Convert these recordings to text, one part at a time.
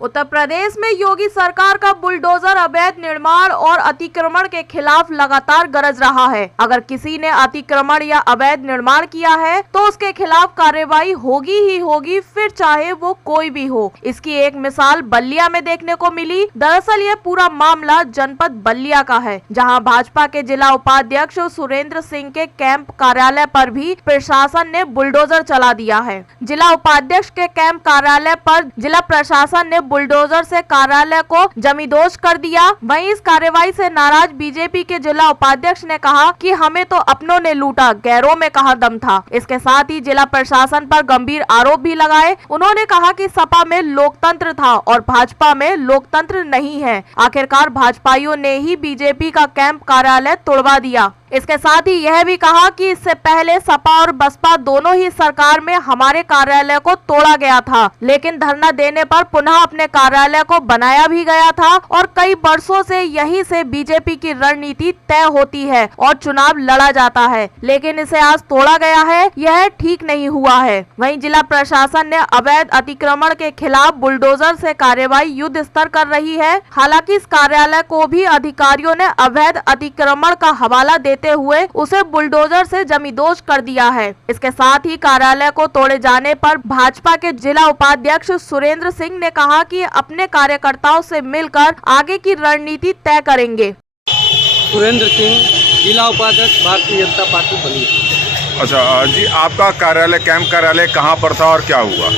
उत्तर प्रदेश में योगी सरकार का बुलडोजर अवैध निर्माण और अतिक्रमण के खिलाफ लगातार गरज रहा है। अगर किसी ने अतिक्रमण या अवैध निर्माण किया है तो उसके खिलाफ कार्रवाई होगी ही होगी, फिर चाहे वो कोई भी हो। इसकी एक मिसाल बल्लिया में देखने को मिली। दरअसल ये पूरा मामला जनपद बल्लिया का है, जहां भाजपा के जिला उपाध्यक्ष सुरेंद्र सिंह के कैंप कार्यालय पर भी प्रशासन ने बुलडोजर चला दिया है। जिला उपाध्यक्ष के कैंप कार्यालय पर जिला प्रशासन ने बुलडोजर से कार्यालय को जमींदोज कर दिया। वहीं इस कार्रवाई से नाराज बीजेपी के जिला उपाध्यक्ष ने कहा कि हमें तो अपनों ने लूटा, गैरों में कहाँ दम था। इसके साथ ही जिला प्रशासन पर गंभीर आरोप भी लगाए। उन्होंने कहा कि सपा में लोकतंत्र था और भाजपा में लोकतंत्र नहीं है। आखिरकार भाजपाइयों ने ही बीजेपी का कैंप कार्यालय तोड़वा दिया। इसके साथ ही यह भी कहा कि इससे पहले सपा और बसपा दोनों ही सरकार में हमारे कार्यालय को तोड़ा गया था, लेकिन धरना देने पर पुनः अपने कार्यालय को बनाया भी गया था और कई वर्षों से यहीं से बीजेपी की रणनीति तय होती है और चुनाव लड़ा जाता है, लेकिन इसे आज तोड़ा गया है। यह ठीक नहीं हुआ है। वहीं जिला प्रशासन ने अवैध अतिक्रमण के खिलाफ बुलडोजर से कार्रवाई युद्ध स्तर कर रही है। हालांकि इस कार्यालय को भी अधिकारियों ने अवैध अतिक्रमण का हवाला देते हुए उसे बुलडोजर से जमींदोज कर दिया है। इसके साथ ही कार्यालय को तोड़े जाने पर भाजपा के जिला उपाध्यक्ष सुरेंद्र सिंह ने कहा कि अपने कार्यकर्ताओं से मिलकर आगे की रणनीति तय करेंगे। सुरेंद्र सिंह, जिला उपाध्यक्ष, भारतीय जनता पार्टी बलिया। अच्छा जी, आपका कार्यालय कैंप कार्यालय कहाँ पर था और क्या हुआ?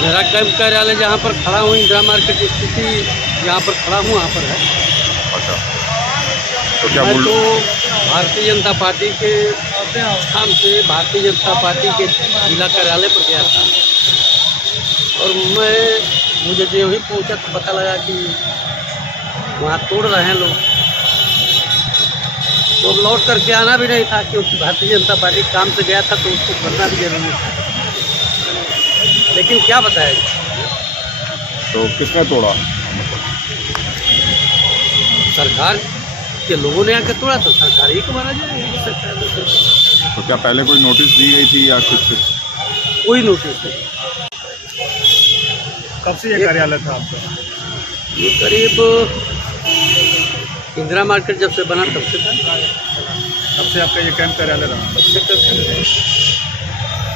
मेरा कैंप कार्यालय जहाँ पर खड़ा हूँ, इंदिरा मार्केट स्थिति जहाँ पर खड़ा हूँ वहाँ पर है। अच्छा, तो क्या मैं तो भारतीय जनता पार्टी के नाम से भारतीय जनता पार्टी के जिला कार्यालय पर गया था और मुझे जो ही पहुँचा तो पता लगा कि वहाँ तोड़ रहे हैं लोग, तो लौट करके आना भी नहीं था क्योंकि भारतीय जनता पार्टी काम से गया था तो उसको करना भी जरूरी था। लेकिन क्या बताएं, तो किसने तोड़ा? सरकार के लोगों ने आके तोड़ा तो सरकार ही को माना जाए। तो क्या पहले कोई नोटिस दी गई थी या कुछ? कोई नोटिस नहीं। कब से ये कार्यालय था आपका? ये करीब इंदिरा मार्केट जब से बना तब से था। तब से आपका ये कैंप कार्यालय रहा? तब से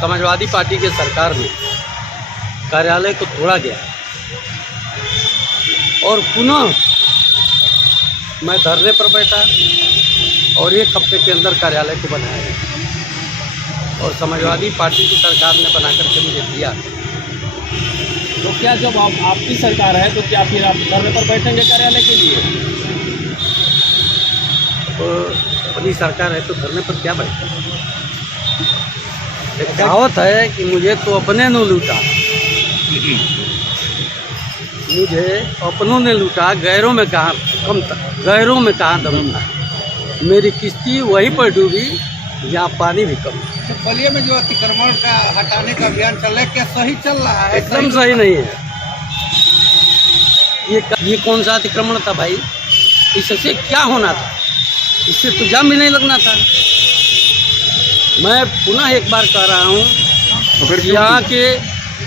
समाजवादी पार्टी के सरकार में कार्यालय को तोड़ा गया और पुनः मैं धरने पर बैठा और एक हफ्ते के अंदर कार्यालय को बनाया गया और समाजवादी पार्टी की सरकार ने बना करके मुझे दिया। तो क्या जब आपकी सरकार है तो क्या फिर आप धरने पर बैठेंगे कार्यालय के लिए? तो अपनी सरकार है तो धरने पर क्या बैठे? एक कहावत है कि मुझे तो अपने ने लूटा, मुझे अपनों ने लूटा, गैरों में कहाँ कम था, गैरों में कहाँ दम था। मेरी किश्ती वहीं पर डूबी जहाँ पानी भी कम। तो बलिया में जो अतिक्रमण का हटाने का अभियान चल रहा है, क्या सही चल रहा है? एकदम सही नहीं है। ये कौन सा अतिक्रमण था भाई? इससे क्या होना था? इससे तो जाम भी नहीं लगना था। मैं पुनः एक बार कह रहा हूँ, तो फिर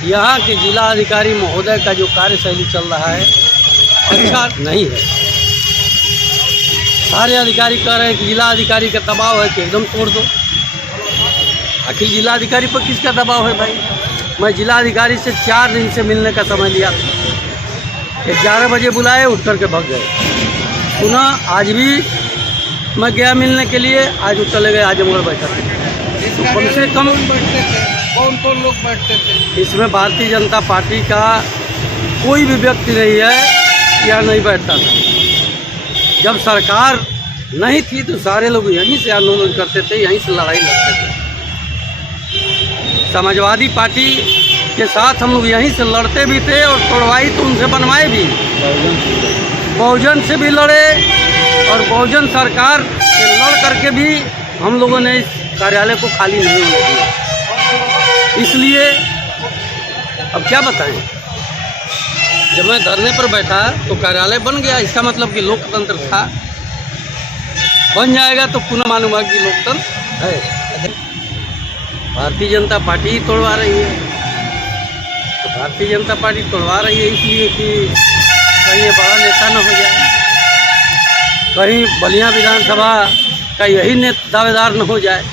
यहाँ के जिला अधिकारी महोदय का जो कार्यशैली चल रहा है अच्छा नहीं है। सारे अधिकारी कह रहे हैं कि जिला अधिकारी का दबाव है कि एकदम तोड़ दो। आखिर जिला अधिकारी पर किसका दबाव है भाई? मैं जिला अधिकारी से 4 दिन से मिलने का समय लिया था। 11 बजे बुलाए, उठ करके भाग गए। पुनः आज भी मैं गया मिलने के लिए, आज वो चले गए आजमगढ़ बैठा थे। तो कम से कम कौन लोग बैठते थे? इसमें भारतीय जनता पार्टी का कोई भी व्यक्ति नहीं है या नहीं बैठता था। जब सरकार नहीं थी तो सारे लोग यहीं से आंदोलन करते थे, यहीं से लड़ाई लड़ते थे। समाजवादी पार्टी के साथ हम लोग यहीं से लड़ते भी थे और तोड़वाई तो उनसे बनवाए भी। बहुजन से भी लड़े और बहुजन सरकार से लड़ करके भी हम लोगों ने इस कार्यालय को खाली नहीं होने दिया। इसलिए अब क्या बताएं, जब मैं धरने पर बैठा तो कार्यालय बन गया, इसका मतलब कि लोकतंत्र था। बन जाएगा तो पुनः मानूंगा कि लोकतंत्र है। भारतीय जनता पार्टी ही तोड़वा रही है। तो भारतीय जनता पार्टी तोड़वा रही है इसलिए कि कहीं ये बड़ा नेता न हो जाए, कहीं बलिया विधानसभा का यही दावेदार न हो जाए,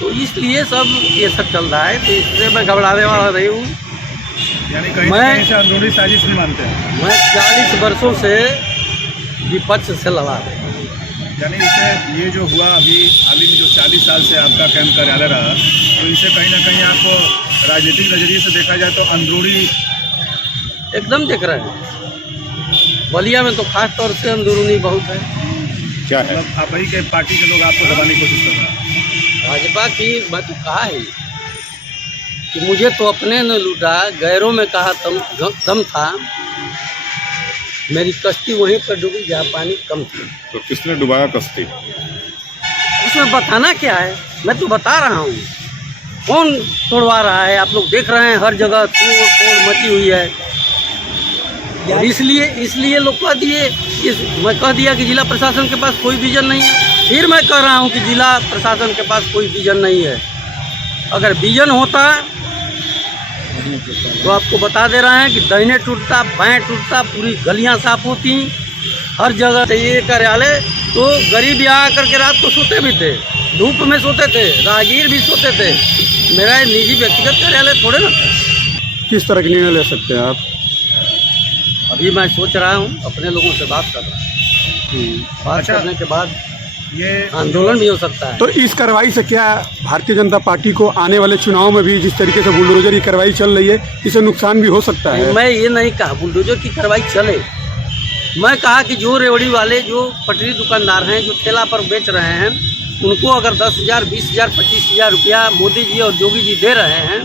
तो इसलिए सब ये सब चल रहा है। तो इससे मैं घबराने वाला नहीं हूँ। यानी कहीं से अंदरूनी साजिश नहीं मानते हैं। मैं 40 वर्षों से विपक्ष से लड़ा रहा हूँ। यानी इसे ये जो हुआ अभी हाल ही में जो 40 साल से आपका कैंप कार्यालय रहा, तो इसे कहीं ना कहीं आपको राजनीतिक नज़रिए से देखा जाए तो अंदरूनी एकदम देख रहे हैं। बलिया में तो खास तौर से अंदरूनी बहुत है। क्या है? मतलब आप ही के पार्टी के लोग आपको दबाने की कोशिश कर रहे हैं। भाजपा की मैं तो कहा है कि मुझे तो अपने ने लूटा, गैरों में कहा दम था, मेरी कश्ती वहीं पर डूबी जहाँ पानी कम थी। तो किसने डुबाया कश्ती? उसमें बताना क्या है, मैं तो बता रहा हूँ। कौन तोड़वा रहा है? आप लोग देख रहे हैं हर जगह तोड़ मची हुई है। और इसलिए लोग कह दिए, मैं कह दिया कि जिला प्रशासन के पास कोई विजन नहीं है। फिर मैं कह रहा हूँ कि जिला प्रशासन के पास कोई विजन नहीं है। अगर विजन होता तो आपको बता दे रहे हैं कि दाहिने टूटता, बाएं टूटता, पूरी गलियां साफ होती, हर जगह से ये कार्यालय। तो गरीब यहाँ आकर के रात को सोते भी थे, धूप में सोते थे, राहगीर भी सोते थे। मेरा निजी व्यक्तिगत कार्यालय थोड़े ना था। किस तरह के निर्णय ले सकते हैं आप? अभी मैं सोच रहा हूँ, अपने लोगों से बात कर रहा हूँ। बात करने के बाद ये आंदोलन भी हो सकता है। तो इस कार्रवाई से क्या भारतीय जनता पार्टी को आने वाले चुनाव में भी जिस तरीके से बुलडोजर की कार्रवाई चल रही है, इससे नुकसान भी हो सकता है? मैं ये नहीं कहा बुलडोजर की कार्रवाई चले। मैं कहा कि जो रेवड़ी वाले, जो पटरी दुकानदार हैं, जो ठेला पर बेच रहे हैं, उनको अगर 10,000, 20,000, 25,000 रुपया मोदी जी और योगी जी दे रहे हैं,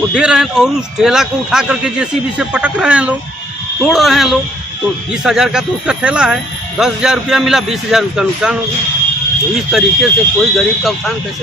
वो दे रहे हैं, तो और उस ठेला को उठा करके जेसीबी से पटक रहे हैं लोग, तोड़ रहे हैं लोग, तो 20,000 का तो उसका ठेला है, 10,000 रुपया मिला, 20,000 उसका नुकसान हो गया। तो इस तरीके से कोई गरीब का उत्थान कैसे